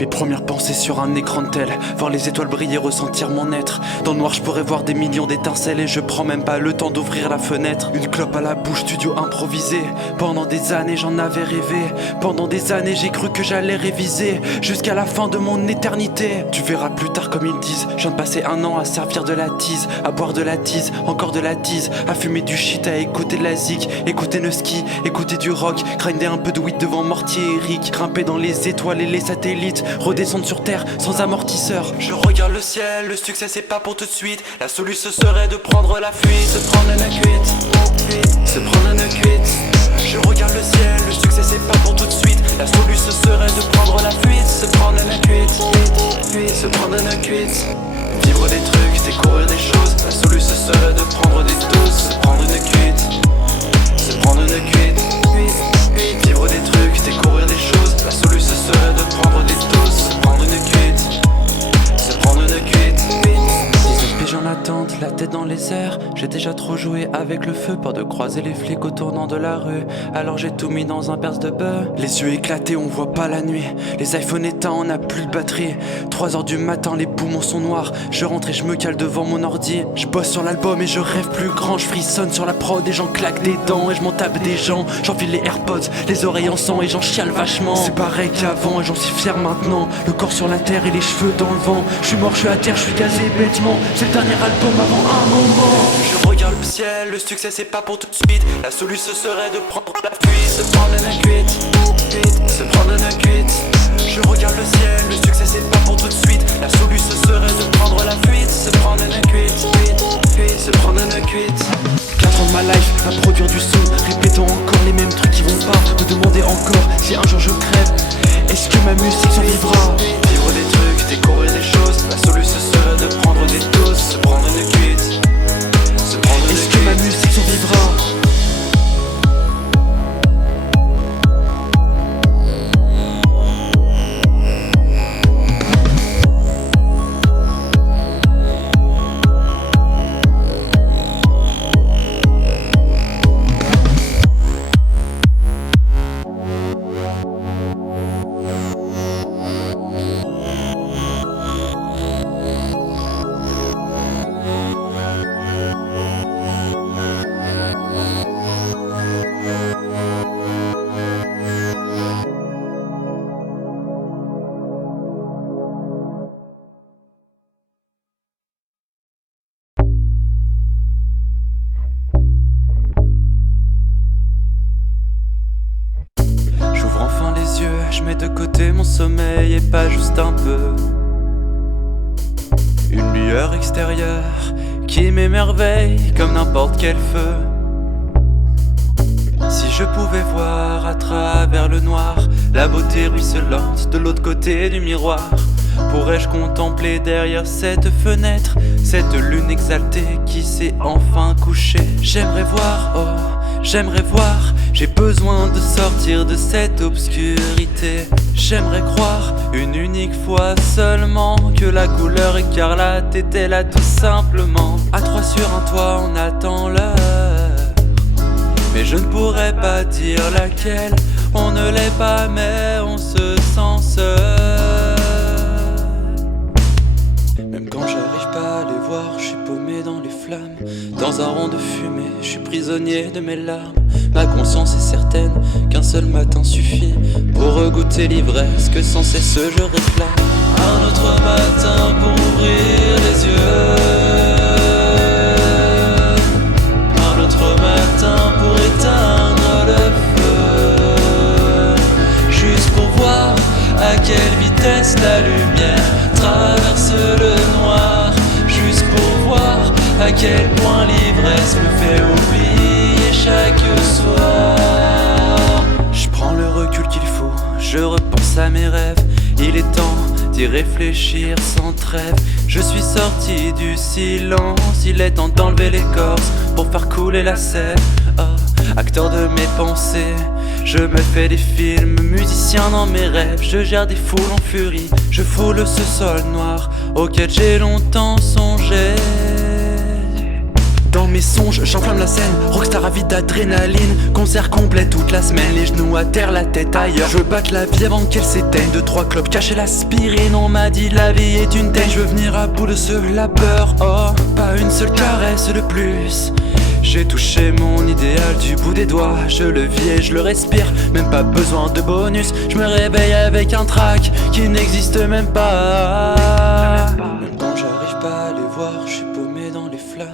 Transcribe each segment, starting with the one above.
Mes premières pensées sur un écran de tel, voir les étoiles briller, ressentir mon être. Dans le noir je pourrais voir des millions d'étincelles et je prends même pas le temps d'ouvrir la fenêtre. Une clope à la bouche, studio improvisé. Pendant des années j'en avais rêvé. Pendant des années j'ai cru que j'allais réviser jusqu'à la fin de mon éternité. Tu verras plus tard comme ils disent. Je viens de passer un an à servir de la tease, à boire de la tease, encore de la tease, à fumer du shit, à écouter de la zik, écouter Nuski, écouter du rock, grinder un peu de weed devant Mortier et Eric, grimper dans les étoiles et les satellites, redescendre sur terre sans amortisseur. Je regarde le ciel, le succès c'est pas pour tout de suite. La solution serait de prendre la fuite, se prendre la cuite, se prendre la cuite. Je regarde le ciel, le succès c'est pas pour tout de suite. La solution serait de prendre la fuite, se prendre la cuite, se prendre la cuite. Vivre des trucs, découvrir des choses. La solution serait de prendre des doses, se prendre une cuite, se prendre une cuite. Vivre des trucs, découvrir des choses. La solution serait de prendre des doses, se prendre une cuite, se prendre une cuite. 19 piges en attente, la tête dans les airs. J'ai déjà trop joué avec le feu, peur de croiser les flics au tournant de la rue. Alors j'ai tout mis dans un perce de beurre. Les yeux éclatés, on voit pas la nuit. Les iPhones éteints, on a plus de batterie. 3h du matin, les poumons sont noirs. Je rentre et je me cale devant mon ordi. Je bosse sur l'album et je rêve plus grand. Je frissonne sur la prod et j'en claque des dents. Et je m'en tape des gens. J'enfile les AirPods, les oreilles en sang et j'en chiale vachement. C'est pareil qu'avant et j'en suis fier maintenant. Le corps sur la terre et les cheveux dans le vent. Je suis mort, je suis à terre, je suis gazé bêtement. C'est le dernier album avant un moment. Je regarde le ciel, le succès c'est pas pour tout de suite. La solution serait de prendre la fuite, se prendre la cuite, se prendre la cuite. Je regarde le ciel, le succès c'est pas pour tout de suite. La solution serait de prendre la fuite, se prendre la cuite, se prendre la cuite. 4 ans de ma life à produire du son, répétant encore les mêmes trucs qui vont pas. Me demander encore si un jour je crève, est-ce que ma musique survivra? Vivre des trucs, découvrir des choses. La solution serait de prendre des doses, se prendre une cuite, se prendre une cuite. Est-ce que ma musique survivra? Je mets de côté mon sommeil et pas juste un peu. Une lueur extérieure qui m'émerveille comme n'importe quel feu. Si je pouvais voir à travers le noir la beauté ruisselante de l'autre côté du miroir, pourrais-je contempler derrière cette fenêtre cette lune exaltée qui s'est enfin couchée? J'aimerais voir, oh, j'aimerais voir. J'ai besoin de sortir de cette obscurité. J'aimerais croire une unique fois seulement que la couleur écarlate était là tout simplement. À 3 sur un toit on attend l'heure, mais je ne pourrais pas dire laquelle. On ne l'est pas mais on se sent seul. Même quand j'arrive pas à les voir, je suis paumé dans les flammes. Dans un rond de fumée, je suis prisonnier de mes larmes. Ma conscience est certaine qu'un seul matin suffit pour regoûter l'ivresse que sans cesse je réclame. Un autre matin pour ouvrir les yeux, un autre matin pour éteindre le feu, juste pour voir à quelle vitesse la lumière traverse le noir, juste pour voir à quel point l'ivresse me fait oublier chaque soir. Je prends le recul qu'il faut, je repense à mes rêves. Il est temps d'y réfléchir sans trêve. Je suis sorti du silence, il est temps d'enlever l'écorce pour faire couler la sève. Oh, acteur de mes pensées, je me fais des films, musicien dans mes rêves. Je gère des foules en furie, je foule ce sol noir auquel j'ai longtemps songé. Dans mes songes, j'enflamme la scène, rockstar avide d'adrénaline. Concert complet toute la semaine, les genoux à terre, la tête ailleurs. Je veux pas que la vie avant qu'elle s'éteigne. 2-3 clopes, cacher l'aspirine. On m'a dit la vie est une teigne. Je veux venir à bout de ce labeur. Oh, pas une seule caresse de plus. J'ai touché mon idéal du bout des doigts. Je le vis et je le respire, même pas besoin de bonus. Je me réveille avec un track qui n'existe même pas. Même quand j'arrive pas à les voir, je suis paumé dans les flammes.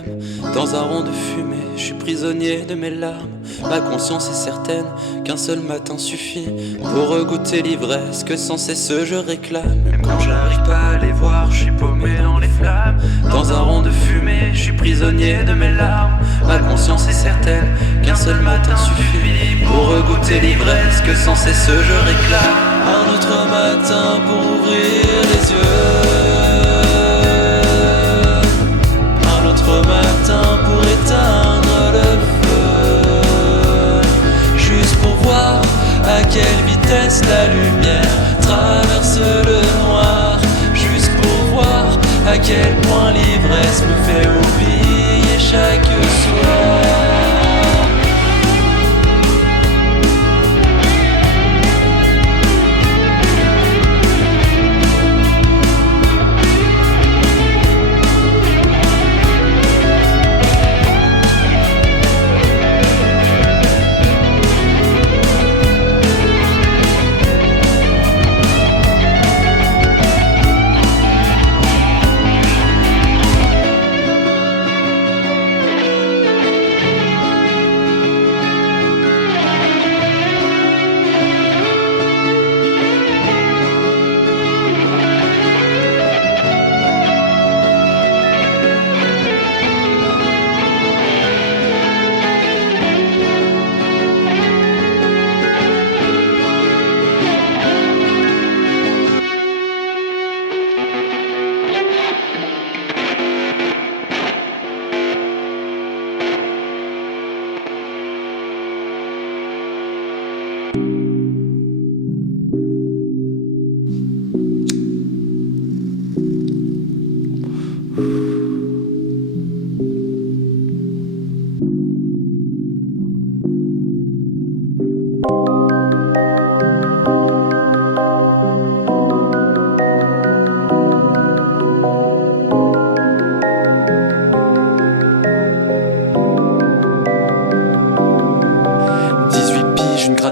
Dans un rond de fumée, je suis prisonnier de mes larmes. Ma conscience est certaine qu'un seul matin suffit pour regoûter l'ivresse que sans cesse je réclame. Même quand j'arrive pas à les voir, je suis paumé dans les flammes. Dans un rond de fumée, je suis prisonnier de mes larmes. Ma conscience est certaine qu'un seul matin suffit pour regoûter l'ivresse que sans cesse je réclame. Un autre matin pour ouvrir les yeux, un autre matin pour éteindre le feu, juste pour voir à quelle vitesse la lumière traverse le noir, juste pour voir à quel point l'ivresse me fait oublier chaque soir.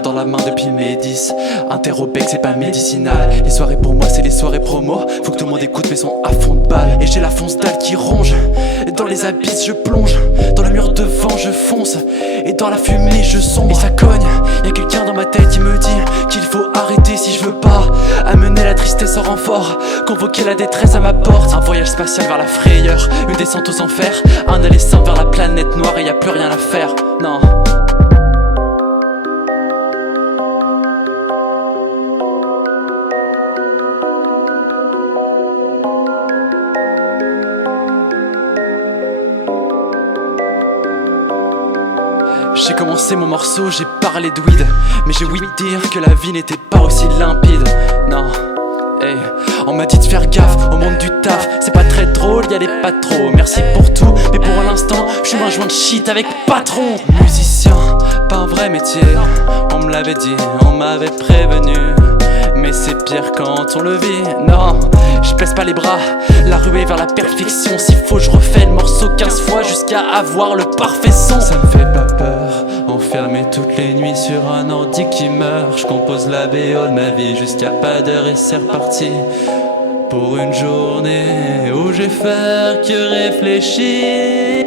Dans la main depuis mes 10. Interrobec c'est pas médicinal. Les soirées pour moi c'est les soirées promo. Faut que tout le monde écoute mes sons à fond de balle. Et j'ai la fonce dalle qui ronge. Dans les abysses je plonge. Dans le mur devant je fonce. Et dans la fumée je sombre. Et ça cogne, y'a quelqu'un dans ma tête qui me dit qu'il faut arrêter si je veux pas amener la tristesse en renfort, convoquer la détresse à ma porte. Un voyage spatial vers la frayeur, une descente aux enfers, un aller simple vers la planète noire et y a plus rien à faire. Non. J'ai commencé mon morceau, j'ai parlé de weed, mais j'ai ouï dire que la vie n'était pas aussi limpide. Non, hey. On m'a dit de faire gaffe au monde du taf. C'est pas très drôle, y'a des pas trop. Merci pour tout, mais pour l'instant, je suis un joint de shit avec patron. Musicien, pas un vrai métier. On me l'avait dit, on m'avait prévenu. Mais c'est pire quand on le vit. Non, je baisse pas les bras. La ruée vers la perfection. S'il faut je refais le morceau 15 fois jusqu'à avoir le parfait son. Ça me fait pas peur, enfermé toutes les nuits sur un ordi qui meurt. Je compose la BO de ma vie jusqu'à pas d'heure et c'est reparti pour une journée où je vais faire que réfléchir.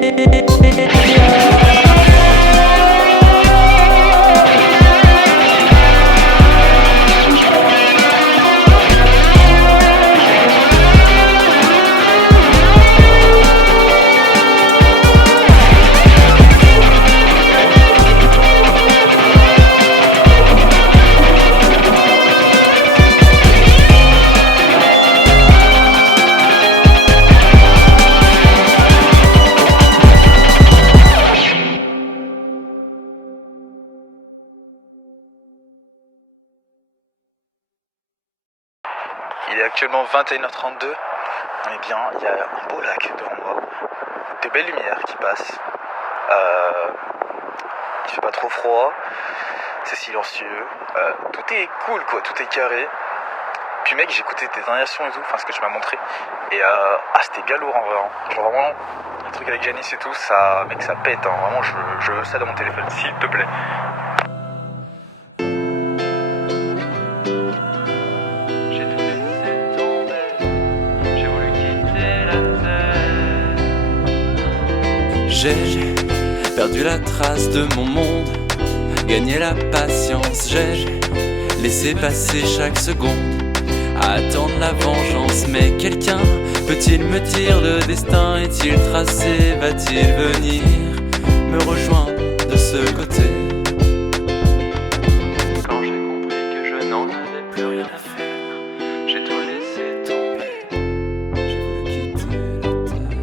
Il est actuellement 21h32. Eh bien, il y a un beau lac devant moi, de belles lumières qui passent. Il fait pas trop froid, c'est silencieux, tout est cool quoi, tout est carré. Puis mec, j'ai écouté tes animations et tout, enfin ce que tu m'as montré, et c'était bien lourd en vrai, hein. Genre vraiment, le truc avec Janice et tout, ça, mec, ça pète, hein. Vraiment je veux ça dans mon téléphone, s'il te plaît. J'ai tout laissé tomber, j'ai voulu quitter la terre. J'ai perdu la trace de mon monde, gagné la patience, j'ai laissé passer chaque seconde à attendre la vengeance. Mais quelqu'un peut-il me dire le destin est-il tracé? Va-t-il venir me rejoindre de ce côté? Quand j'ai compris que je n'en avais plus rien à faire, j'ai tout laissé tomber, j'ai voulu quitter la terre.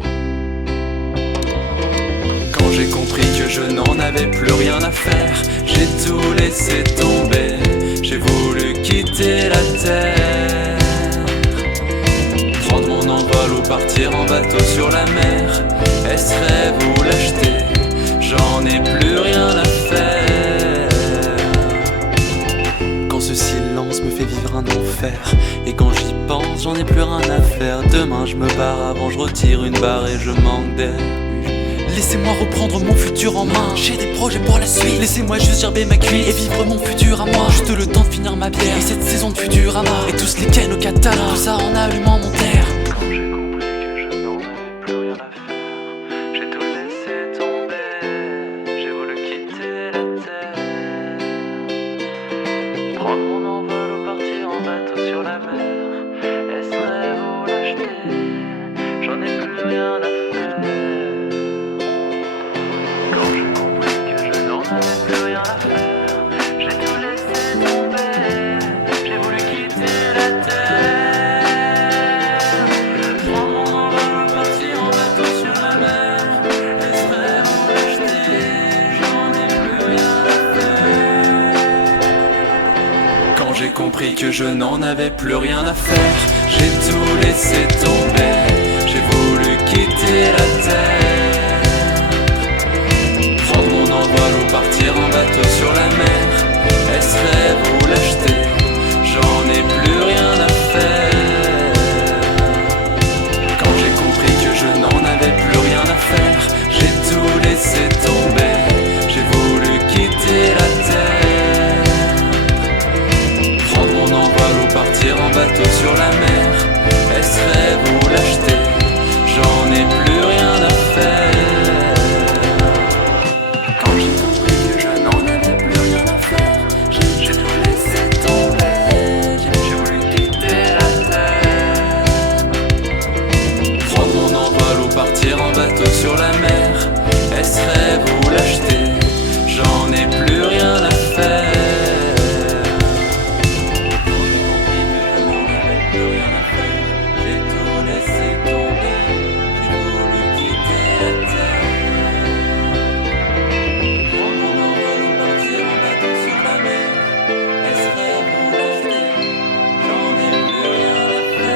Quand j'ai compris que je n'en avais plus rien à faire, j'ai tout laissé tomber, j'ai voulu quitter la terre. Prendre mon envol ou partir en bateau sur la mer, est-ce rêve ou lâcheté? J'en ai plus rien à faire. Quand ce silence me fait vivre un enfer, et quand j'y pense, j'en ai plus rien à faire. Demain je me barre, avant je retire une barre et je manque d'air. Laissez-moi reprendre mon futur en main, j'ai des projets pour la suite. Laissez-moi juste gerber ma cuisse et vivre mon futur à moi. Juste le temps de finir ma bière et cette saison de Futurama, et tous les ken au katana, tout ça en allumant mon terre. Quand j'ai compris que je n'en avais plus rien à faire, j'ai tout laissé tomber, j'ai voulu quitter la terre. Prendre mon envol ou partir en bateau sur la mer, est-ce rêve ou lâcheté? J'en ai plus rien à faire. Quand j'ai compris que je n'en avais plus rien à faire, j'ai tout laissé tomber, j'ai voulu quitter la terre. Prendre mon envol ou partir en bateau sur la mer, est-ce rêve ou lâcheté? J'en ai plus rien à faire. Quand j'ai compris que je n'en avais plus rien à faire, j'ai tout laissé tomber, j'ai voulu quitter la terre. Prendre mon envol ou partir en bateau sur la mer, est-ce rêve ou lâcheté? J'en ai plus rien à faire. Quand j'ai compris que je n'en avais plus rien à faire, j'ai tout laissé tomber, j'ai voulu quitter la terre. Prendre mon envol ou partir en bateau sur la mer, est-ce rêve ou lâcheté? J'en ai plus rien à faire. Partir en bateau sur la mer, est-ce rêve ou lâcheté? J'en ai plus rien à faire. Quand j'ai compris que je n'en avais plus rien à faire, j'ai tout laissé tomber, j'ai voulu quitter la terre. Prendre mon envol ou partir en bateau sur la mer, est-ce rêve ou lâcheté? J'en ai plus rien à faire.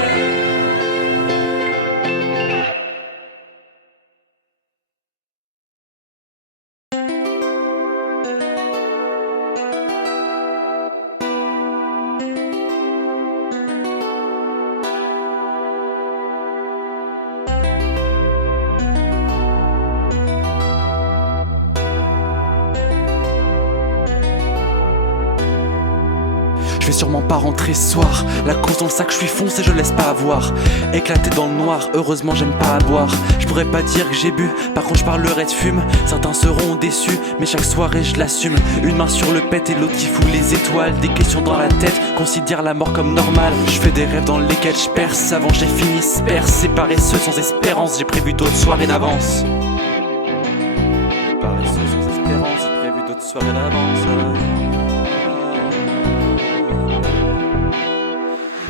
Je vais sûrement pas rentrer ce soir, la cause dans le sac, je suis foncé, je laisse pas avoir. Éclaté dans le noir, heureusement j'aime pas boire. Je pourrais pas dire que j'ai bu, par contre je parlerai de fume. Certains seront déçus, mais chaque soirée je l'assume. Une main sur le pet et l'autre qui fout les étoiles. Des questions dans la tête, considère la mort comme normale. Je fais des rêves dans lesquels je perce, avant j'ai fini sperse. Paresseux sans espérance, j'ai prévu d'autres soirées d'avance. Paresseux sans espérance, j'ai prévu d'autres soirées d'avance.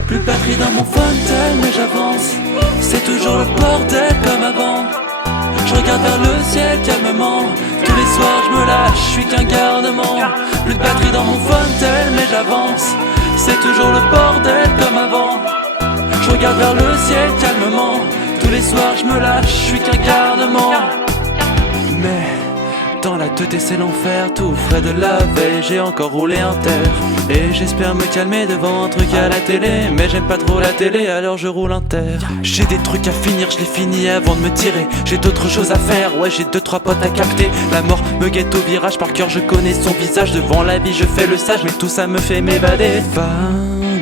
Plus de batterie dans mon Fontaine, mais j'avance. C'est toujours le bordel comme avant. Je regarde vers le ciel calmement. Tous les soirs je me lâche, je suis qu'un garnement. Plus de batterie dans mon Fontaine, mais j'avance. C'est toujours le bordel comme avant. Je regarde vers le ciel calmement. Tous les soirs je me lâche, je suis qu'un garnement. Mais la teute et c'est l'enfer. Tout frais de la veille, j'ai encore roulé un terre. Et j'espère me calmer devant un truc à la télé, mais j'aime pas trop la télé, alors je roule un terre. J'ai des trucs à finir, je les finis avant de me tirer. J'ai d'autres choses à faire, ouais j'ai 2-3 potes à capter. La mort me guette au virage, par cœur je connais son visage. Devant la vie je fais le sage, mais tout ça me fait m'évader. Pas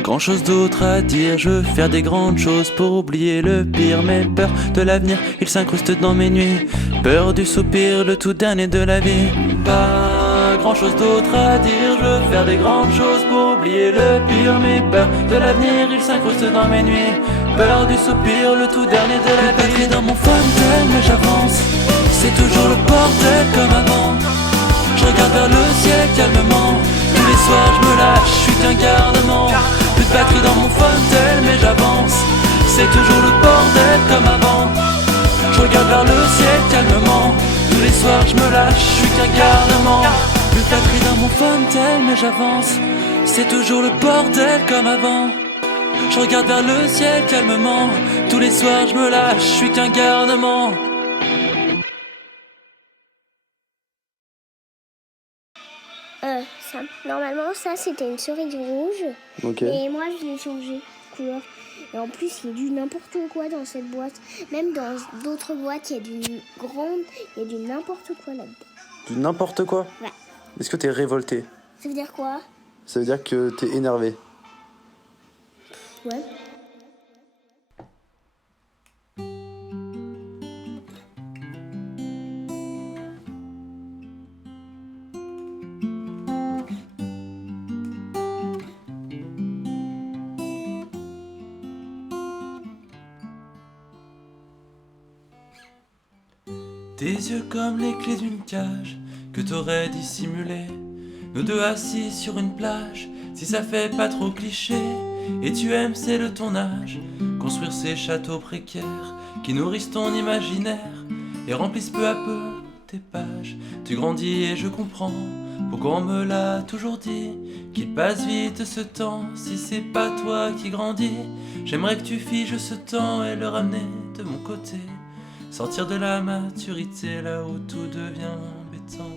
grand chose d'autre à dire, je veux faire des grandes choses pour oublier le pire. Mais peur de l'avenir, il s'incruste dans mes nuits. Peur du soupir, le tout dernier de la vie. Pas grand chose d'autre à dire, je veux faire des grandes choses pour oublier le pire. Mais peur de l'avenir, il s'incruste dans mes nuits. Peur du soupir, le tout dernier de la vie. Dans mon fauteuil mais j'avance, c'est toujours le bordel comme avant. Je regarde vers le ciel calmement, tous les soirs je me lâche, je suis qu'un garnement. Plus de batterie dans mon fauteuil mais j'avance, c'est toujours le bordel comme avant. Je regarde vers le ciel calmement, tous les soirs je me lâche, je suis qu'un garnement. Plus de batterie dans mon fauteuil mais j'avance, c'est toujours le bordel comme avant. Je regarde vers le ciel calmement, tous les soirs je me lâche, je suis qu'un garnement. Normalement, ça c'était une cerise rouge. Ok. Et moi, je l'ai changé de couleur. Et en plus, il y a du n'importe quoi dans cette boîte. Même dans d'autres boîtes, il y a du grande, il y a du n'importe quoi là-dedans. Du n'importe quoi? Ouais. Est-ce que t'es révolté? Ça veut dire quoi? Ça veut dire que t'es énervé. Ouais. Tes yeux comme les clés d'une cage que t'aurais dissimulé. Nous deux assis sur une plage, si ça fait pas trop cliché. Et tu aimes, c'est de ton âge, construire ces châteaux précaires qui nourrissent ton imaginaire et remplissent peu à peu tes pages. Tu grandis et je comprends pourquoi on me l'a toujours dit, qu'il passe vite ce temps si c'est pas toi qui grandis. J'aimerais que tu figes ce temps et le ramener de mon côté. Sortir de la maturité là où tout devient embêtant.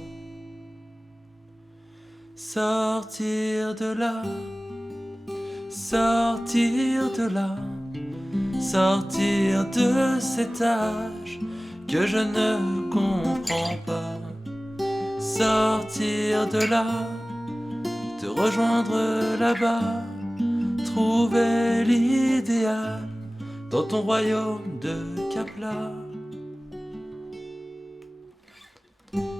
Sortir de là, sortir de là, sortir de cet âge que je ne comprends pas. Sortir de là, te rejoindre là-bas, trouver l'idéal dans ton royaume de Capla.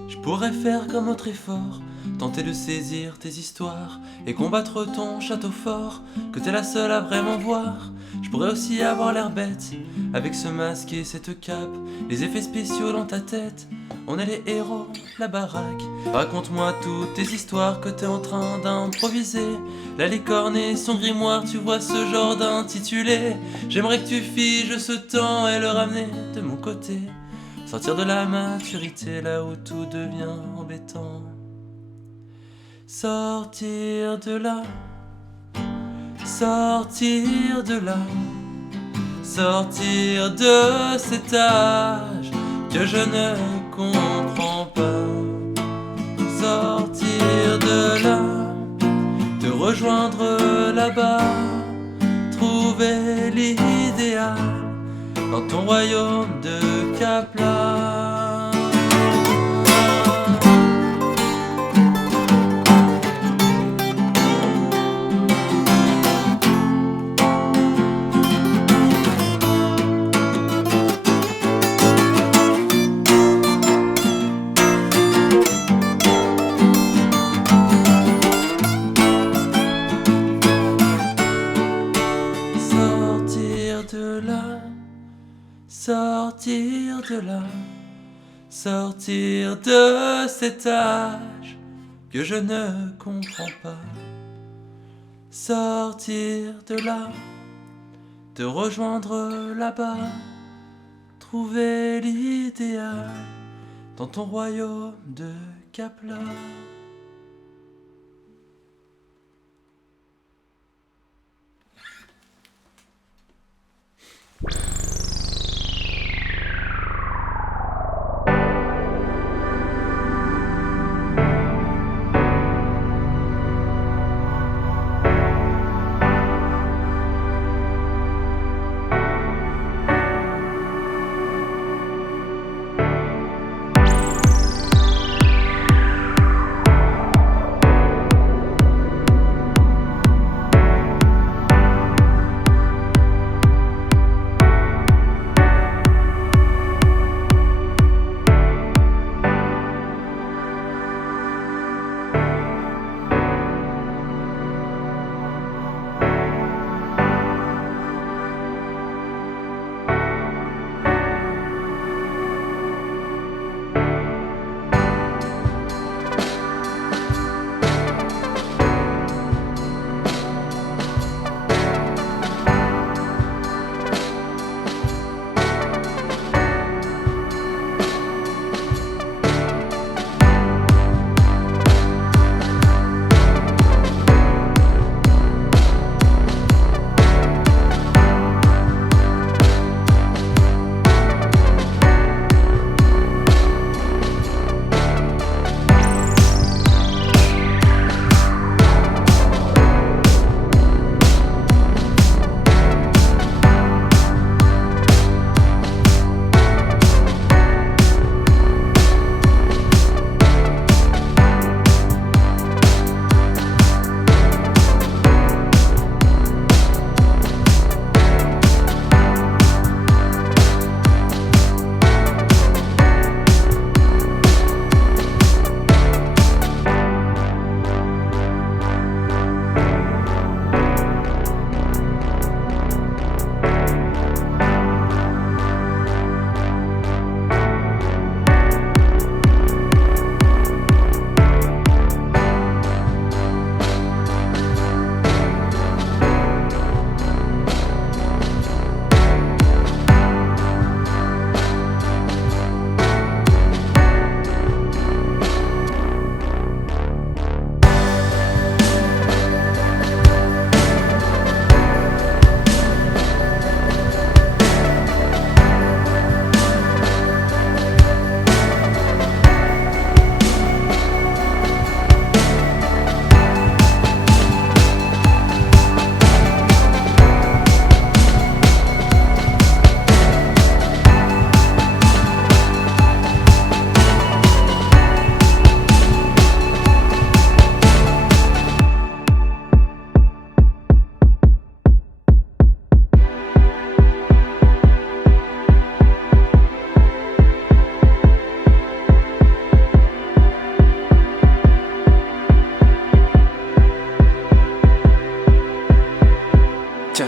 Je pourrais faire comme notre effort, tenter de saisir tes histoires et combattre ton château fort, que t'es la seule à vraiment voir. Je pourrais aussi avoir l'air bête, avec ce masque et cette cape, les effets spéciaux dans ta tête. On est les héros, la baraque. Raconte-moi toutes tes histoires que t'es en train d'improviser. La licorne et son grimoire, tu vois ce genre d'intitulé. J'aimerais que tu figes ce temps et le ramener de mon côté. Sortir de la maturité là où tout devient embêtant. Sortir de là, sortir de là, sortir de cet âge que je ne comprends pas. Sortir de là, te rejoindre là-bas, trouver l'idéal dans ton royaume de Capla. Sortir de là, sortir de cet âge que je ne comprends pas. Sortir de là, te rejoindre là-bas, trouver l'idéal dans ton royaume de Capla.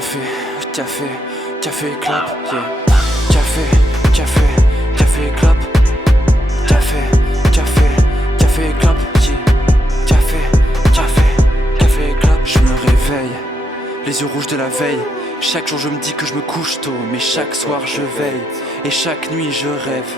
Café, café, café club, yeah. Café, café, café club. Café, café, café club, yeah. Café, café, café club. Je me réveille, les yeux rouges de la veille. Chaque jour je me dis que je me couche tôt, mais chaque soir je veille. Et chaque nuit je rêve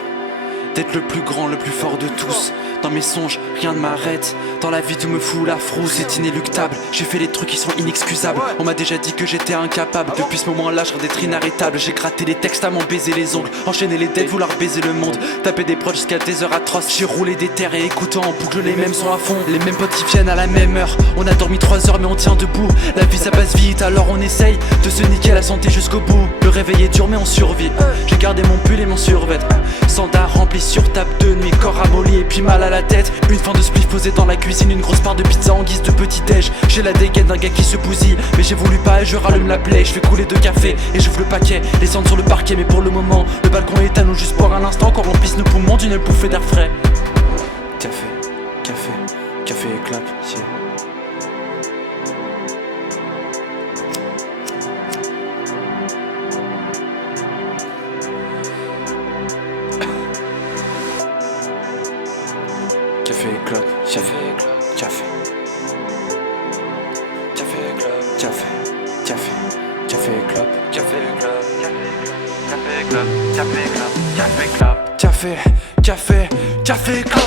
d'être le plus grand, le plus fort de tous. Dans mes songes, rien ne m'arrête. Dans la vie, tout me fout la frousse, c'est inéluctable. J'ai fait des trucs qui sont inexcusables. On m'a déjà dit que j'étais incapable. Depuis ce moment-là, je rêve d'être inarrêtable. J'ai gratté les textes à m'en baiser les ongles. Enchaîner les dettes, vouloir baiser le monde. Taper des proches jusqu'à des heures atroces. J'ai roulé des terres et écoutant en boucle les mêmes sons à fond. Les mêmes potes qui viennent à la même heure. On a dormi 3 heures mais on tient debout. La vie ça passe vite alors on essaye de se niquer la santé jusqu'au bout. Le réveil est dur mais on survit. J'ai gardé mon pull et mon survêt. Sandar rempli sur table de nuit. Corps ramolli et puis mal à la tête. Une fin de spliff posée dans la cuisine. Une grosse part de pizza en guise de petit déj. J'ai la dégaine d'un gars qui se bousille. Mais j'ai voulu pas et je rallume la plaie. Je fais couler 2 cafés et j'ouvre le paquet. Les cendres sur le parquet mais pour le moment le balcon est à nous juste pour un instant. Qu'on remplisse nos poumons d'une bouffée d'air frais. Café, café, café et clap, yeah. Café et club, café et club, café. Café et club, café, café, café et club, café et club, café et club, café et club, café et club,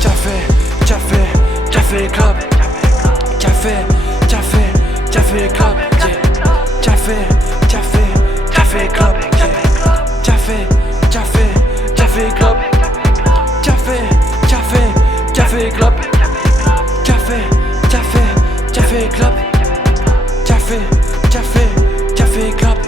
café, café, café et club, café, café, café et club, café, café, café et club, café, café, café et club, café, café, café et club. Café, café, café club. Café, café, café club. Café, café, café club.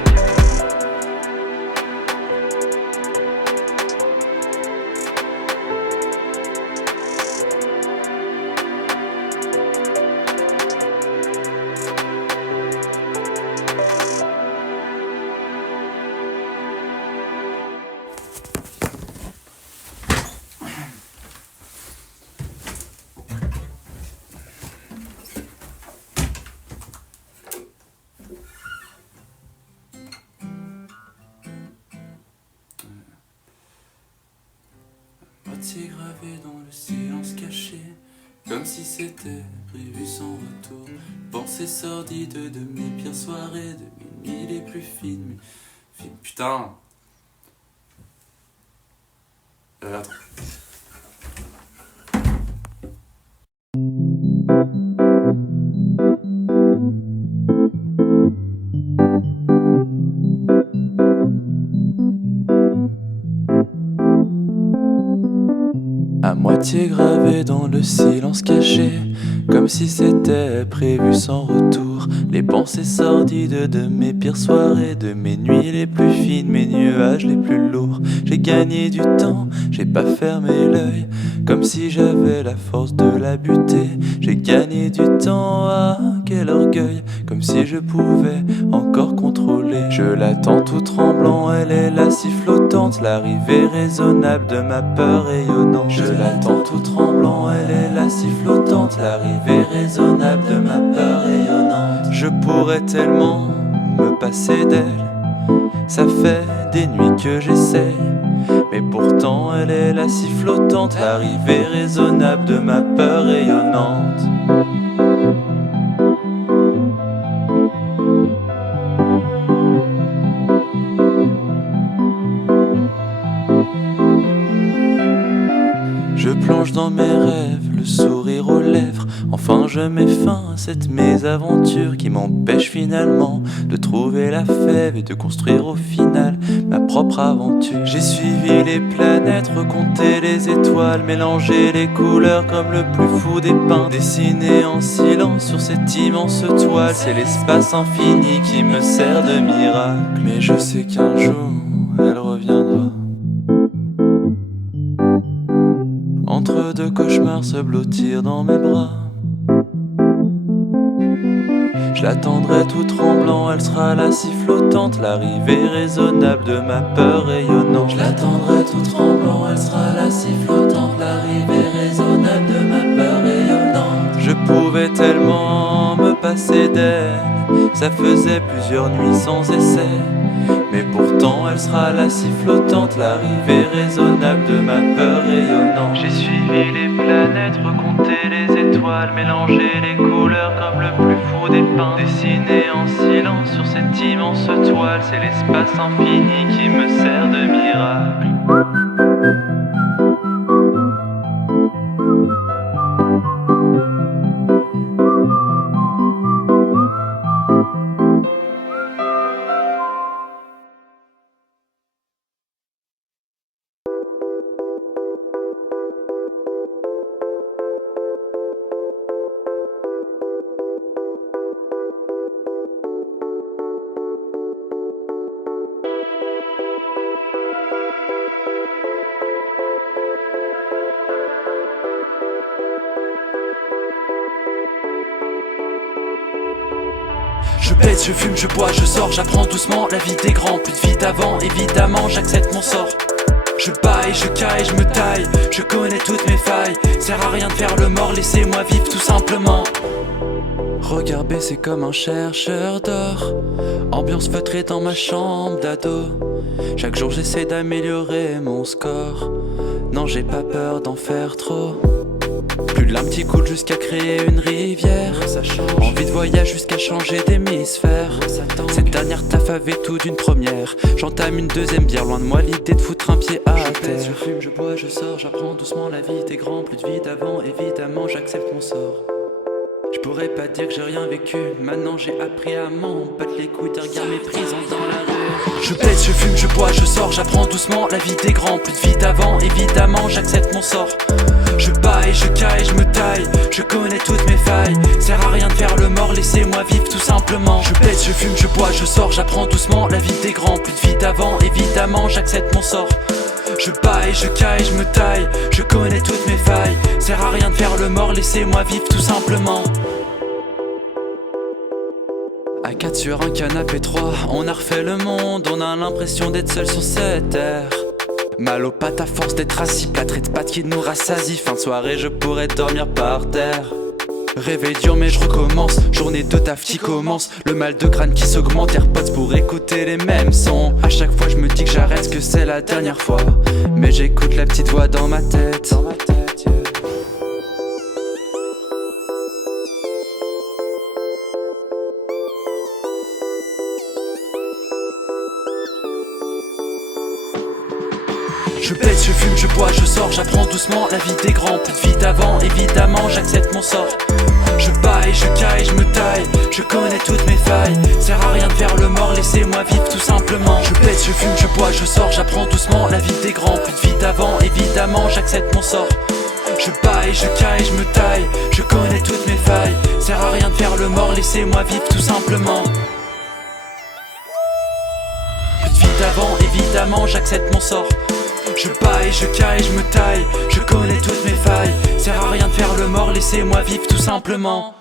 Moitié gravé dans le silence caché, comme si c'était prévu sans retour. Pensée sordide de mes pires soirées, de mes nuits les plus fines. Putain. Attends. À moitié gravé dans le silence caché, comme si c'était prévu sans retour. Les pensées sordides de mes pires soirées, de mes nuits les plus fines, mes nuages les plus lourds. J'ai gagné du temps, j'ai pas fermé l'œil, comme si j'avais la force de la buter. J'ai gagné du temps, ah quel orgueil, comme si je pouvais encore contrôler. Je l'attends tout tremblant, elle est là si flottante, l'arrivée raisonnable de ma peur rayonnante. Je l'attends tout tremblant, elle est là si flottante, l'arrivée raisonnable de ma peur rayonnante. Je pourrais tellement me passer d'elle, ça fait des nuits que j'essaie, mais pourtant elle est là si flottante, l'arrivée raisonnable de ma peur rayonnante. Je plonge dans mes rêves, le sourire aux lèvres. Enfin je mets fin à cette mésaventure qui m'empêche finalement de trouver la fève et de construire au final ma propre aventure. J'ai suivi les planètes, recompté les étoiles, mélangé les couleurs comme le plus fou des peintres, dessiné en silence sur cette immense toile. C'est l'espace infini qui me sert de miracle, mais je sais qu'un jour elle reviendra. Entre 2 cauchemars se blottir dans mes bras. Je l'attendrai tout tremblant, elle sera là si flottante, l'arrivée raisonnable de ma peur rayonnante. Je l'attendrai tout tremblant, elle sera là si flottante, l'arrivée raisonnable de ma peur rayonnante. Je pouvais tellement me passer d'elle. Ça faisait plusieurs nuits sans essai, mais pourtant elle sera là si flottante, l'arrivée raisonnable de ma peur rayonnante. J'ai suivi les planètes, recompté les étoiles, mélangé les couleurs comme le plus fou des peintres, dessiné en silence sur cette immense toile. C'est l'espace infini qui me sert de miracle. Je pèse, je fume, je bois, je sors, j'apprends doucement la vie des grands. Plus de vie d'avant, évidemment, j'accepte mon sort. Je baille, je caille, je me taille, je connais toutes mes failles. Sert à rien de faire le mort, laissez-moi vivre tout simplement. Regard baissé comme un chercheur d'or, ambiance feutrée dans ma chambre d'ado. Chaque jour j'essaie d'améliorer mon score. Non, j'ai pas peur d'en faire trop. Plus de larmes qui coulent jusqu'à créer une rivière. Envie de voyage jusqu'à changer d'hémisphère. Cette dernière taf avait tout d'une première. J'entame une deuxième bière, loin de moi l'idée de foutre un pied à terre. Je fume, je bois, je sors, j'apprends doucement la vie des grands. Plus de vie d'avant, évidemment j'accepte mon sort. Je pourrais pas dire que j'ai rien vécu, maintenant j'ai appris à m'en battre les couilles des regards méprisants dans la rue. Je pèse, je fume, je bois, je sors, j'apprends doucement la vie des grands. Plus de vie d'avant, évidemment j'accepte mon sort. Je baille, je caille, je me taille, je connais toutes mes failles. Sert à rien de faire le mort, laissez-moi vivre tout simplement. Je pèse, je fume, je bois, je sors, j'apprends doucement la vie des grands. Plus de vie d'avant, évidemment j'accepte mon sort. Je baille, je caille, je me taille, je connais toutes mes failles. Sert à rien de faire le mort, laissez-moi vivre tout simplement. À 4 sur un canapé 3, on a refait le monde, on a l'impression d'être seul sur cette terre. Mal aux pattes à force d'être assis, plâtré de pattes qui nous rassasie. Fin de soirée, je pourrais dormir par terre. Réveil dur mais je recommence, journée de taf qui commence. Le mal de crâne qui s'augmente, AirPods pour écouter les mêmes sons. À chaque fois je me dis que j'arrête, que c'est la dernière fois. Mais j'écoute la petite voix dans ma tête. Je pèse, je fume, je bois, je sors, j'apprends doucement la vie des grands. Plus de vie d'avant, évidemment j'accepte mon sort. Je baille, je caille, je me taille, je connais toutes mes failles. Sert à rien de faire le mort, laissez-moi vivre tout simplement. Je pèse, je fume, je bois, je sors, j'apprends doucement la vie des grands. Plus de vie d'avant, évidemment j'accepte mon sort. Je baille, je caille, je me taille, je connais toutes mes failles. Sert à rien de faire le mort, laissez-moi vivre tout simplement. Plus de vie d'avant, évidemment j'accepte mon sort. Je baille, je caille, je me taille, je connais toutes mes failles. Sert à rien de faire le mort, laissez-moi vivre tout simplement.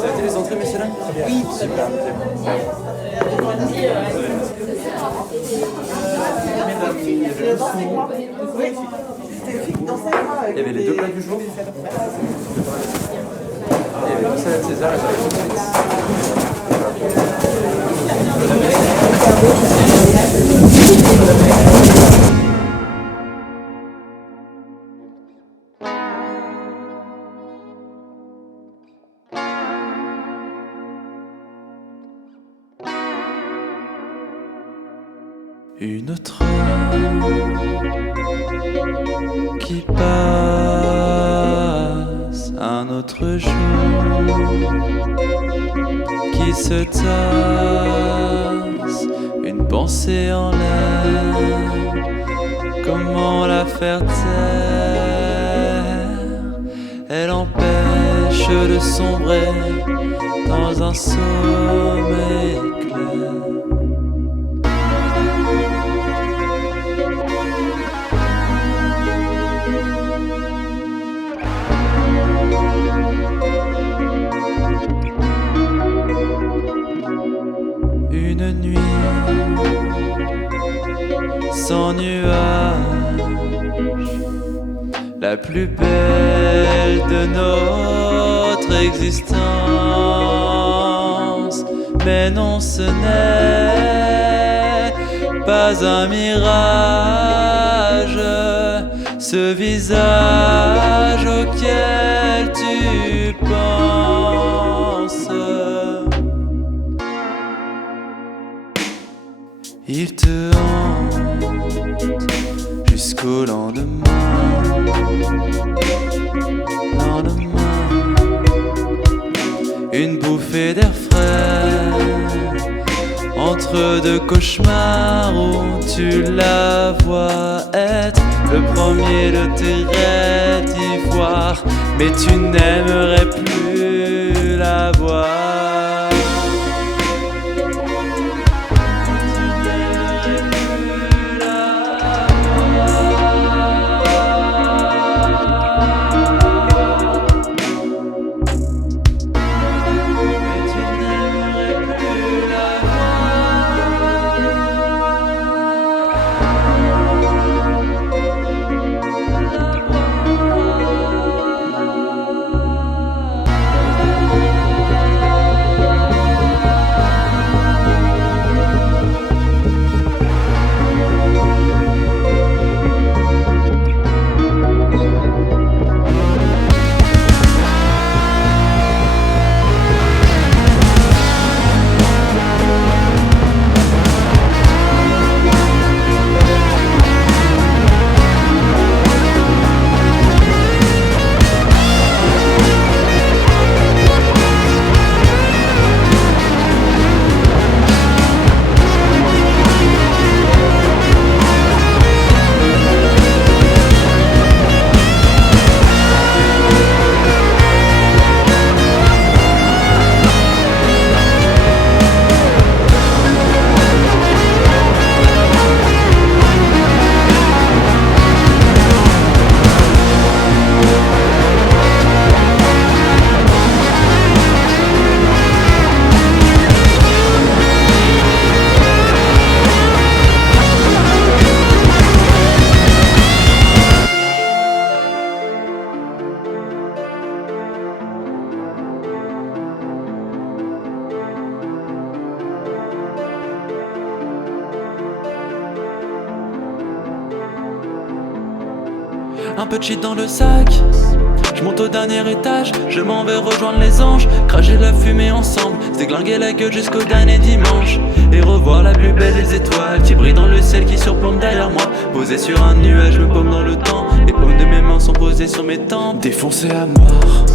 Ça a été les entrées, messieurs là? Oui, super. Il y avait les deux plats du jour. Il y avait deux salades César et salade Une autre qui passe, un autre jour qui se tasse, une pensée en l'air Comment la faire taire? Elle empêche de sombrer dans un sommeil clair. Une nuit sans nuages, la plus belle de notre existence. Mais non, ce n'est pas un mirage, ce visage auquel tu penses. Il te hante jusqu'au lendemain. Une bouffée d'air frais entre deux cauchemars où tu la vois être le premier de tes rêves d'ivoire, mais tu n'aimerais plus la voir. Un peu de shit dans le sac, je monte au dernier étage, je m'en vais rejoindre les anges, cracher de la fumée ensemble, se déglinguer la gueule jusqu'au dernier dimanche, et revoir la plus belle des étoiles qui brillent dans le ciel qui surplombe derrière moi. Posé sur un nuage, me paume dans le temps, les paumes de mes mains sont posées sur mes tempes. Défoncé à mort,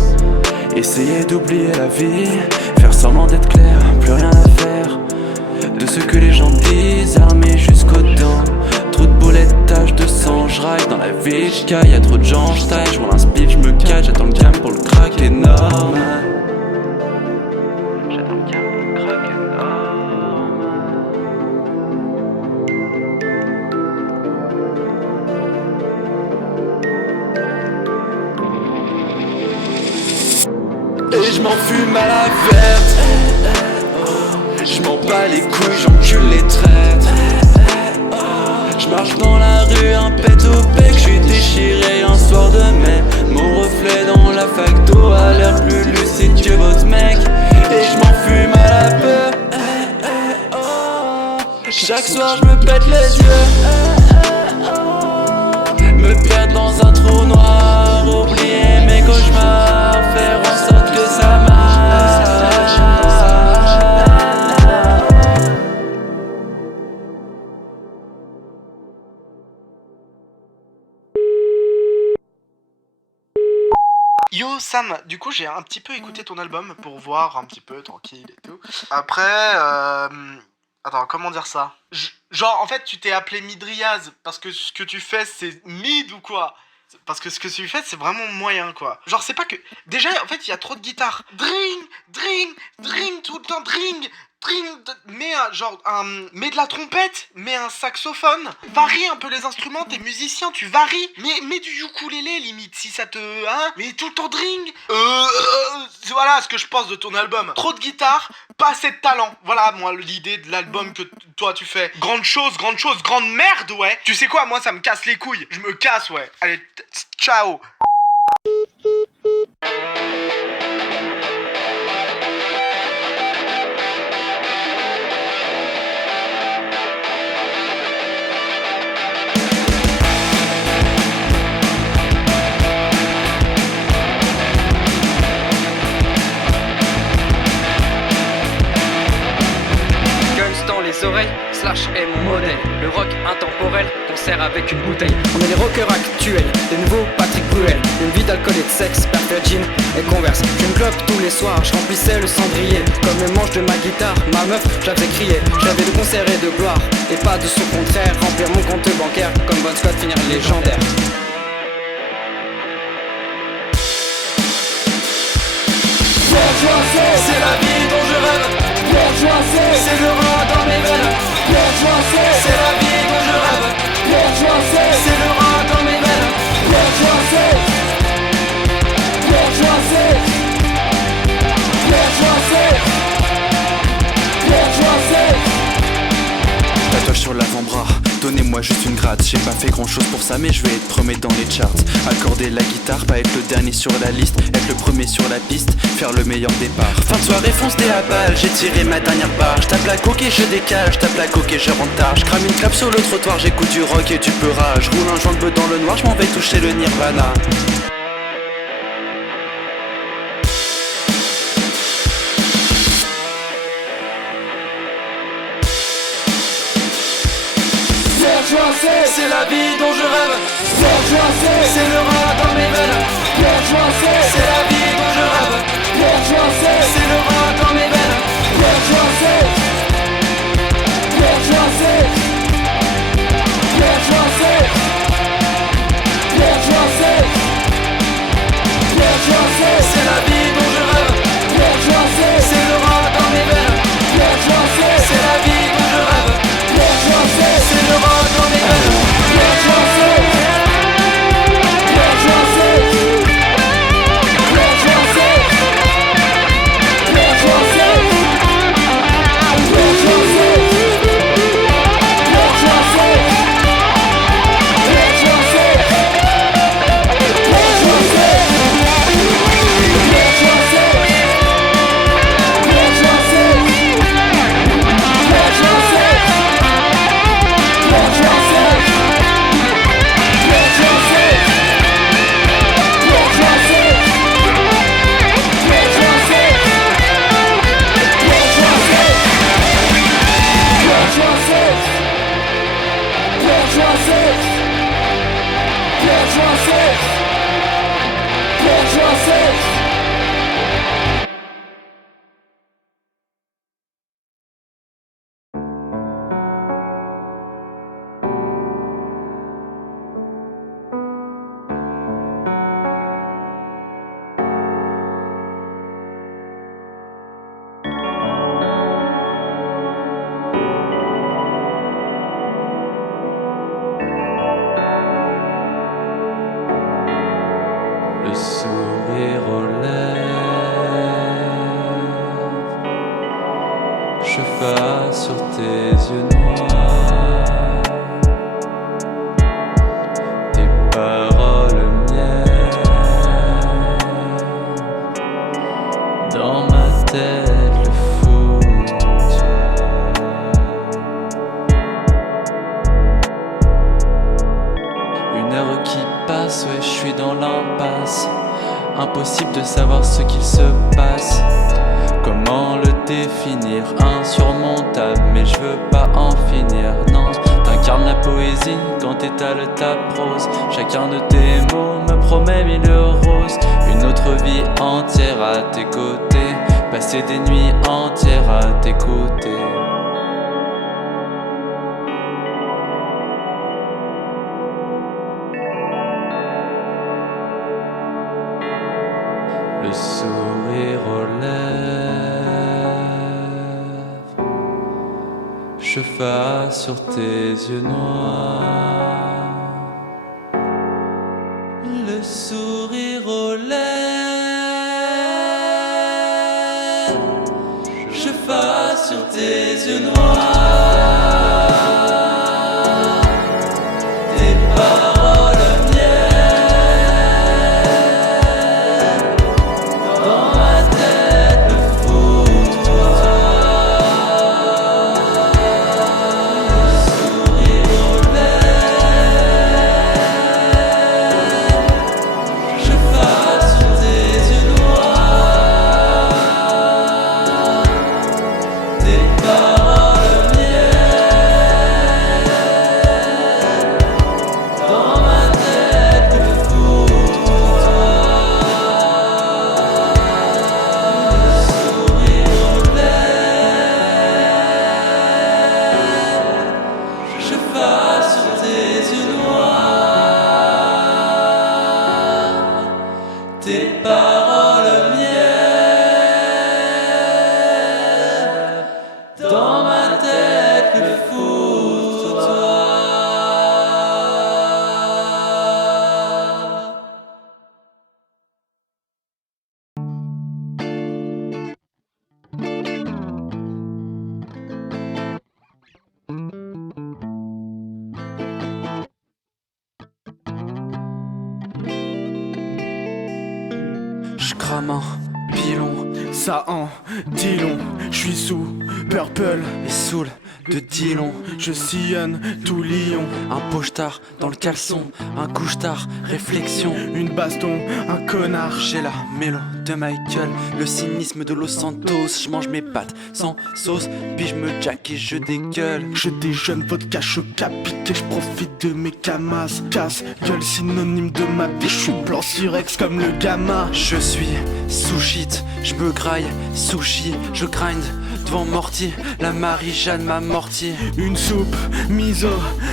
essayer d'oublier la vie, faire semblant d'être clair, plus rien à faire de ce que les gens disent, armé jusqu'aux dents. Trop de boulettes, taches de sang, je raille dans la ville, j'caille, y'a trop de gens, j'taille, j'roule un spiff, j'me cache, j'attends le cam pour le crack énorme. J'attends le cam pour le crack énorme. Et j'm'en fume à la verte, j'm'en bats les couilles, j'encule les traîtres. J'marche dans la rue, un pet au bec, j'suis déchiré un soir de mai. Mon reflet dans la fac d'eau a l'air plus lucide que votre mec. Et j'm'en fume à la peur. Chaque soir j'me pète les yeux, me perdre dans un trou noir, oublier mes cauchemars, faire en sorte que ça marche. Yo Sam, du coup j'ai un petit peu écouté ton album pour voir un petit peu tranquille et tout. Après, Attends, comment dire ça? Genre, en fait, tu t'es appelé Midriaz parce que ce que tu fais, c'est mid ou quoi? Parce que ce que tu fais, c'est vraiment moyen, quoi. Genre, c'est pas que... Déjà, en fait, il y a trop de guitares. Dring, dring, dring, tout le temps, dring, dring. Mets de la trompette, mets un saxophone. Varie un peu les instruments, t'es musicien, tu varies. Mets du ukulélé, limite, si ça te... Hein? Mais tout le temps, dring. Voilà ce que je pense de ton album. Trop de guitare, pas assez de talent. Voilà, moi, l'idée de l'album que toi, tu fais. Grande chose, grande merde, ouais. Tu sais quoi, moi, ça me casse les couilles. Je me casse, ouais. Allez, ciao. Les oreilles, Slash est mon modèle. Le rock intemporel, concert avec une bouteille. On est les rockers actuels, des nouveaux Patrick Bruel. Une vie d'alcool et de sexe, parfait jean et converse. Je me clope tous les soirs, je remplissais le cendrier. Comme le manche de ma guitare, ma meuf, j'avais crié. J'avais de concert et de gloire, et pas de son contraire. Remplir mon compte bancaire, comme Bon Scott, finir légendaire. C'est la vie dont je rêve. C'est le rat dans mes veines. C'est la vie dont je rêve. C'est le rat dans mes veines. Tatouage sur l'avant-bras, donnez-moi juste une gratte. J'ai pas fait grand chose pour ça, mais je vais être premier dans les charts. Accorder la guitare, pas être le dernier sur la liste, être le premier sur la piste, faire le meilleur départ. Fin de soirée, fonce des à balle, j'ai tiré ma dernière barre. J'tape la coque et je décale, j'tape la coque et je rentre tard. J'crame une clap sur le trottoir, j'écoute du rock et du peura. J'roule un joint de bœuf dans le noir, j'm'en vais toucher le nirvana. C'est la vie dont je rêve. C'est le rat dans mes veines. C'est la vie dont je rêve. C'est le rat dans mes veines. C'est la vie dont je rêve. C'est le rat dans mes veines. C'est la vie dont je rêve. C'est le rat dans mes veines. Le sourire aux lèvres, je passe sur tes yeux noirs, tes paroles miennes, dans ma tête le foot. Une heure qui passe, ouais, je suis dans l'impasse. Impossible de savoir ce qu'il se passe. Comment le définir? Insurmontable, mais je veux pas en finir. Non, t'incarnes la poésie quand t'étales ta prose. Chacun de tes mots me promet 1000 roses. Une autre vie entière à tes côtés, passer des nuits entières à t'écouter. le sourire aux lèvres, je fasse sur tes yeux noirs, le sourire aux lèvres, je fasse sur tes yeux noirs, tes paroles miel, dans ma tête le foutoir, le sourire aux lèvres, je fasse sur tes yeux noirs, tes paroles miel, dans ma tête le foutoir, le sourire aux lèvres, je fasse sur tes yeux noirs, tes paroles miel, dans ma tête le foutoir. Je crame un pilon Ça en dit long, je suis sous Purple, et saoul de Dillon. je sillonne tout Lyon. Un pochetard dans le caleçon, un couche-tard, réflexion. Une baston, un connard. J'ai la mélo de Michael, le cynisme de Los Santos. Je mange mes pâtes sans sauce, puis je me jack et je dégueule. Je déjeune vodka choca piqué, je profite de mes camas. Casse, gueule synonyme de ma vie, je suis blanc surex comme le gamma. Je suis sous shit, je me graille, sushi, je grind devant Morty, la Marie-Jeanne m'a morti. Une soupe, miso,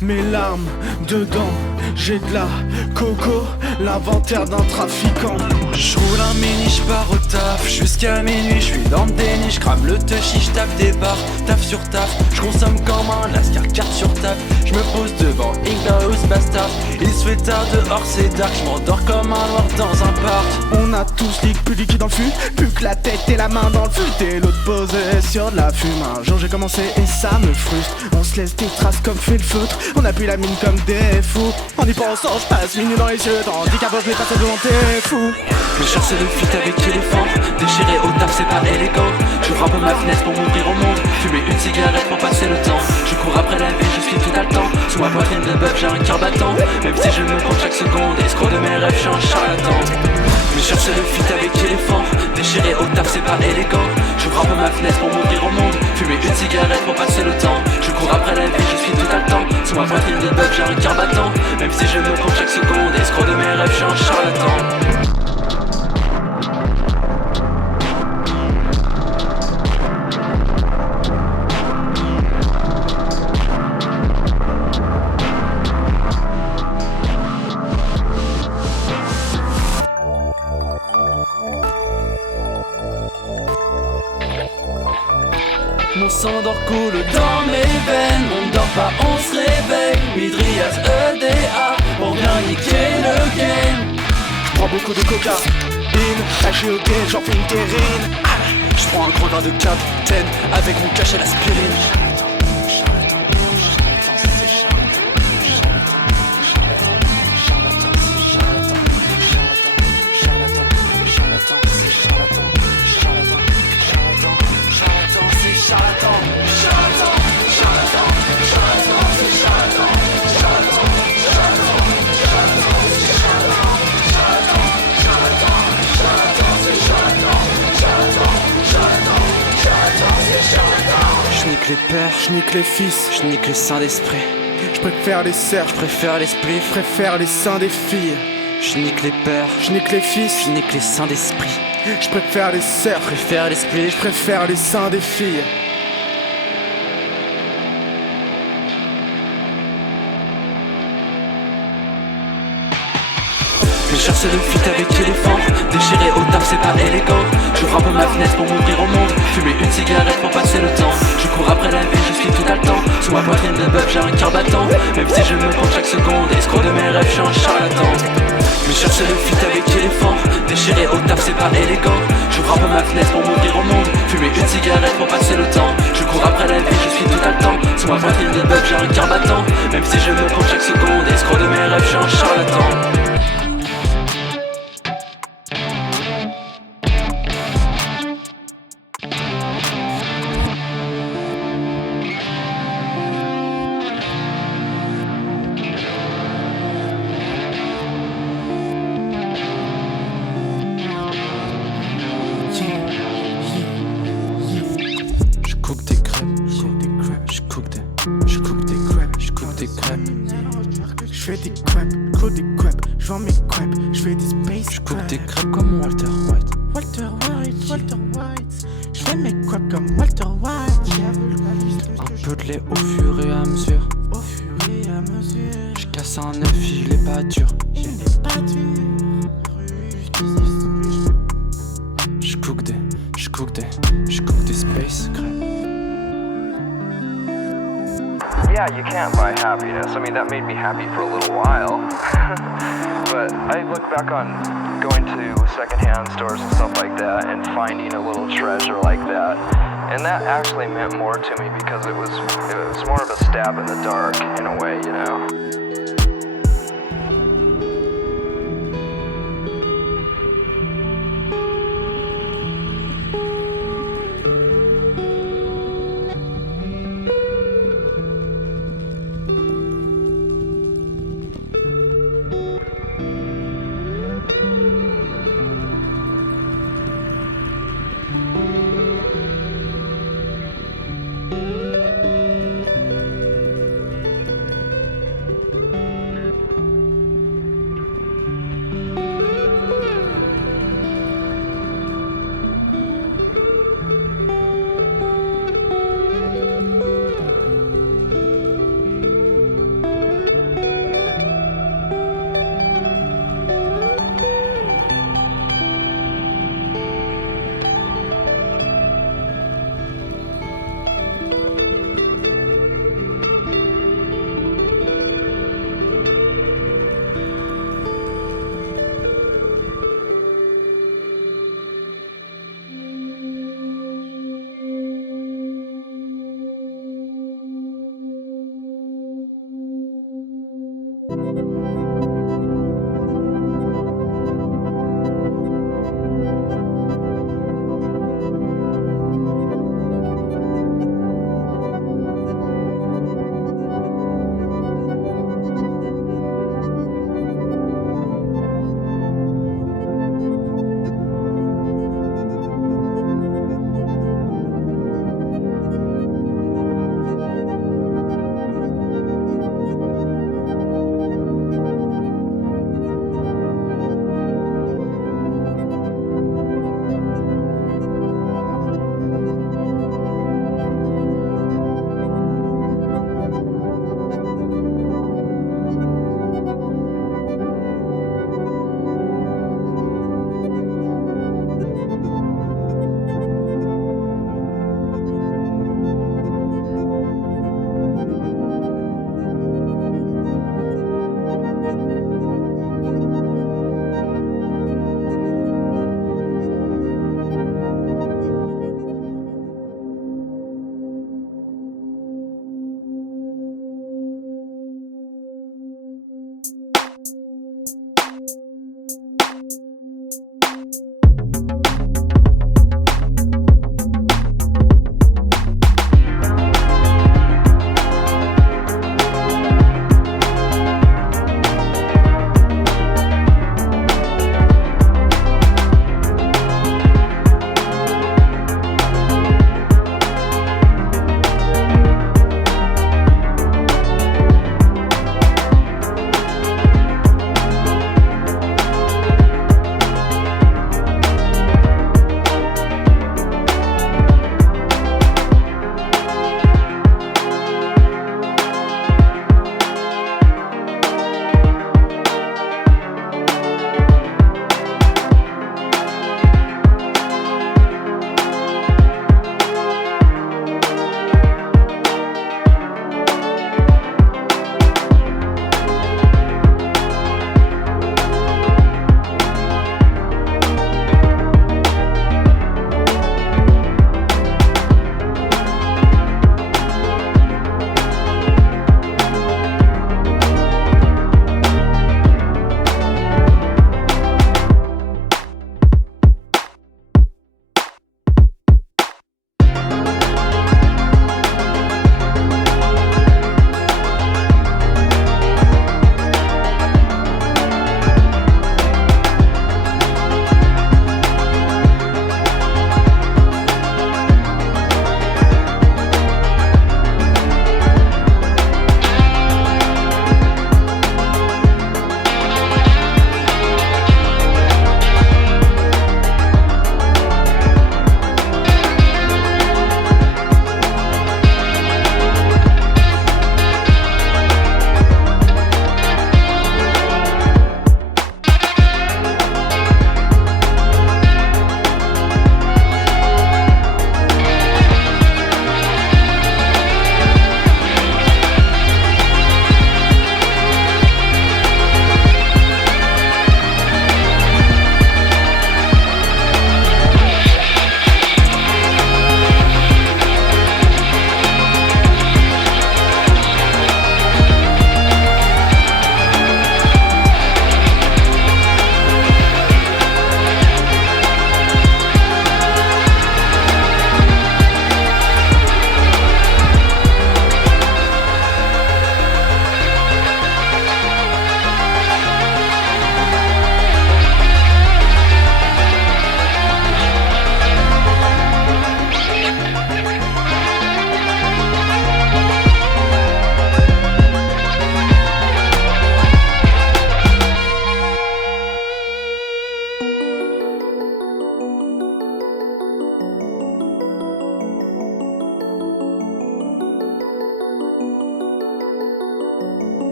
mes larmes dedans. J'ai de la coco, l'inventaire d'un trafiquant. Je roule un mini, je pars au taf jusqu'à minuit, je suis dans le déni, je crame le touchy, je tape des barres, taf sur taf, je consomme comme un lascar, carte sur taf, je me pose devant Ignaus Bastard, il se fait tard dehors c'est dark, je m'endors comme un noir dans un parc. On a tous plus liquide dans le fût, plus que la tête et la main dans le fût. Et l'autre posé sur de la fume. Un jour j'ai commencé et ça me frustre. On se laisse des traces comme fait le feutre. On appuie la mine comme des fous. En y pensant je passe minuit dans les yeux. Tandis qu'avant je vais passer devant tes fous. Je cherche le feat avec éléphant, déchiré au taf c'est pas élégant. Je frappe ma fenêtre pour m'ouvrir au monde, fumer une cigarette pour passer le temps. Je cours après la vie, je suis tout haletant. Sous ma poitrine de bœuf j'ai un cœur battant. Même si je me prends chaque seconde, escroc de mes rêves, je suis un charlatan. Je cherche le feat avec éléphant, déchiré au taf c'est pas élégant. Je frappe ma fenêtre pour m'ouvrir au monde, fumer une cigarette pour passer le temps. Je cours après la vie, je suis tout haletant. Sous ma poitrine de bœuf j'ai un cœur battant. Même si je me prends chaque seconde, escroc de mes rêves, je suis un charlatan. Mon sang d'or coule dans mes veines, on dort pas, on se réveille. Midrias EDA, on vient niquer le game. J'prends beaucoup de coca, lâché au game, j'en fais une terrine. Je prends un gros verre de Captain avec mon cachet d'aspirine. Je nique les pères, Je nique les fils, je nique les saints d'esprit. je préfère les cerfs, Je préfère les je spliffs, préfère les seins des filles. je nique les pères, Je nique les fils, je nique les saints d'esprit. je préfère les cerfs, Je préfère les je spliffs, préfère les seins des filles. Je cherche le feat avec éléphant. Déchiré au taf c'est pas élégant. J'ouvre un peu ma fenêtre pour m'ouvrir au monde. Fumer une cigarette pour passer le temps. Je cours après la vie, je suis tout à le temps. Sous ma poitrine de bœuf j'ai un cœur battant. Même si je me prends chaque seconde. Escroc de mes rêves, je suis un charlatan. Je cherche le feat avec éléphant. Déchiré au taf c'est pas élégant. J'ouvre un peu ma fenêtre pour m'ouvrir au monde. Fumer une cigarette pour passer le temps. Je cours après la vie, je suis tout à le temps. Sous ma poitrine de bœuf j'ai un cœur battant. Même si je me prends chaque seconde. Escroc de mes rêves, je suis un charlatan. Je cook des crêpes, je cook des crêpes, je cook des crêpes. Je fais des crêpes, cook des crêpes, je vends mes crêpes, je fais des space. Je cook des crêpes comme Walter White. Walter White, je fais mes crêpes comme Walter White. Un peu de lait au fur et à mesure. Au fur et à mesure, Je casse un œuf, il est pas dur. il n'est pas dur. Je cook des space crêpes. Yeah, you can't buy happiness. I mean, that made me happy for a little while. But I look back on going to secondhand stores and stuff like that and finding a little treasure like that. And that actually meant more to me because it was more of a stab in the dark in a way, you know?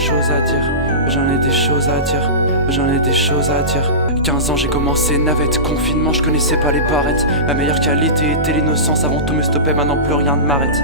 choses à dire, j'en ai des choses à dire, j'en ai des choses à dire. 15 ans j'ai commencé navette, confinement je connaissais pas les barrettes. Ma meilleure qualité était l'innocence, avant tout me stoppait, maintenant plus rien ne m'arrête.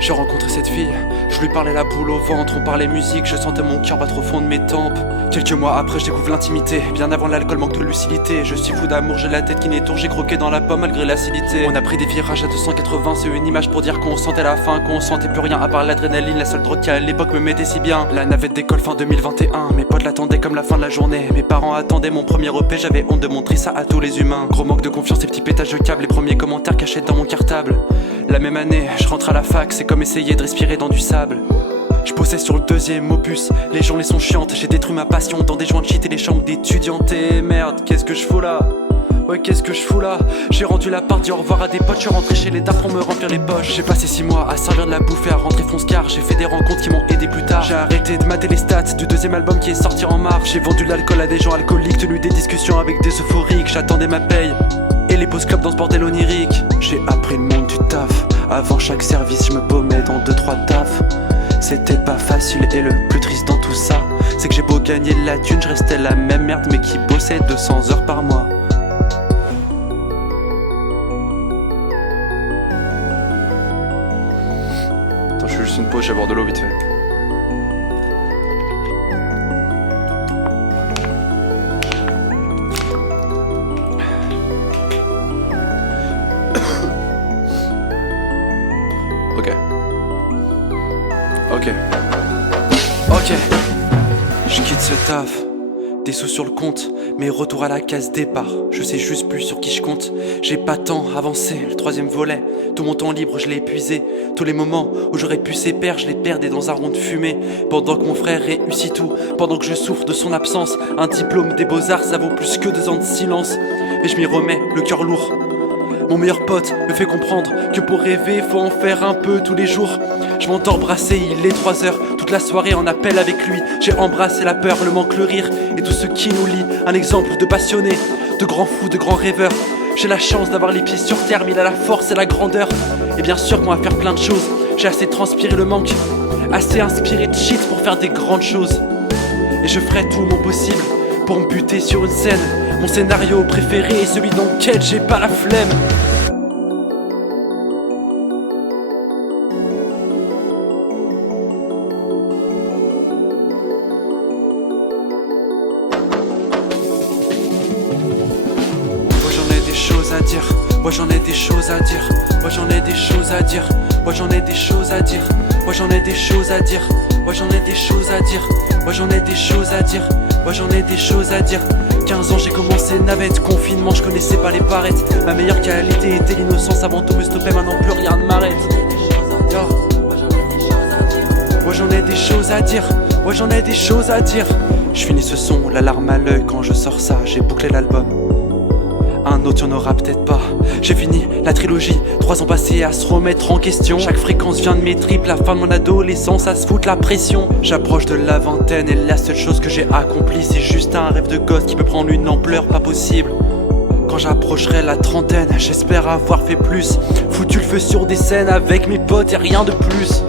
J'ai rencontré cette fille, je lui parlais la boule au ventre, on parlait musique, je sentais mon cœur battre au fond de mes tempes. Quelques mois après je découvre l'intimité, bien avant l'alcool manque de lucidité. Je suis fou d'amour, j'ai la tête qui n'étourde, j'ai croqué dans la pomme malgré l'acidité. On a pris des virages à 280, c'est une image pour dire qu'on sentait la faim, qu'on sentait plus rien à part l'adrénaline, la seule drogue qui à l'époque me mettait si bien. La navette d'école fin 2021, mes potes l'attendaient comme la fin de la journée. Mes parents attendaient mon premier EP, j'avais honte de montrer ça à tous les humains. Gros manque de confiance et petits pétages de câbles, les premiers commentaires cachés dans mon cartable. La même année, je rentre à la fac, c'est comme essayer de respirer dans du sable. Je bossais sur le deuxième opus, les journées sont chiantes, j'ai détruit ma passion dans des joints de shit et les chambres d'étudiantes. Et merde, qu'est-ce que je fous là? Ouais, qu'est-ce que je fous là? J'ai rendu la part, dit au revoir à des potes, je suis rentré chez les dards pour me remplir les poches. J'ai passé 6 mois à servir de la bouffe et à rentrer fonce-car. J'ai fait des rencontres qui m'ont aidé plus tard. J'ai arrêté de mater les stats du deuxième album qui est sorti en mars. J'ai vendu de l'alcool à des gens alcooliques, tenu des discussions avec des euphoriques. J'attendais ma paye et les pauses clubs dans ce bordel onirique. J'ai appris le monde du taf, avant chaque service je me paumais dans 2-3 tafs. C'était pas facile et le plus triste dans tout ça, c'est que j'ai beau gagner de la thune, je restais la même merde mais qui bossait 200 heures par mois. Attends, je fais juste une pause, je vais boire de l'eau vite fait. Ok, je quitte ce taf, des sous sur le compte, mais retour à la case départ. Je sais juste plus sur qui je compte, j'ai pas tant avancé, le troisième volet. Tout mon temps libre je l'ai épuisé, tous les moments où j'aurais pu s'éperdre, je les perdais dans un rond de fumée. Pendant que mon frère réussit tout, pendant que je souffre de son absence. Un diplôme des beaux-arts ça vaut plus que 2 ans de silence. Mais je m'y remets, le cœur lourd. Mon meilleur pote me fait comprendre que pour rêver faut en faire un peu tous les jours. Je m'entends brasser, il est 3 heures, toute la soirée en appel avec lui. J'ai embrassé la peur, le manque, le rire et tout ce qui nous lie. Un exemple de passionné, de grands fous, de grands rêveurs. J'ai la chance d'avoir les pieds sur terre, mais il a la force et la grandeur. Et bien sûr moi à faire plein de choses, j'ai assez transpiré le manque, assez inspiré de shit pour faire des grandes choses. Et je ferai tout mon possible pour me buter sur une scène. Mon scénario préféré est celui dans lequel j'ai pas la flemme. Moi j'en ai des choses à dire, moi j'en ai des choses à dire, moi j'en ai des choses à dire, moi j'en ai des choses à dire, moi j'en ai des choses à dire, moi j'en ai des choses à dire, moi j'en ai des choses à dire. 15 ans j'ai commencé navette, confinement je connaissais pas les parettes. Ma meilleure qualité était l'innocence, avant tout me stoppait, maintenant plus rien ne m'arrête. Moi j'en ai des choses à dire, moi j'en ai des choses à dire. Je finis ce son, la larme à l'œil quand je sors ça, j'ai bouclé l'album. Un autre y'en aura peut-être pas. J'ai fini la trilogie, 3 ans passés à se remettre en question. Chaque fréquence vient de mes tripes, la fin de mon adolescence à se foutre la pression. J'approche de la vingtaine et la seule chose que j'ai accomplie, c'est juste un rêve de gosse qui peut prendre une ampleur pas possible. Quand j'approcherai la trentaine, j'espère avoir fait plus. Foutu le feu sur des scènes avec mes potes et rien de plus.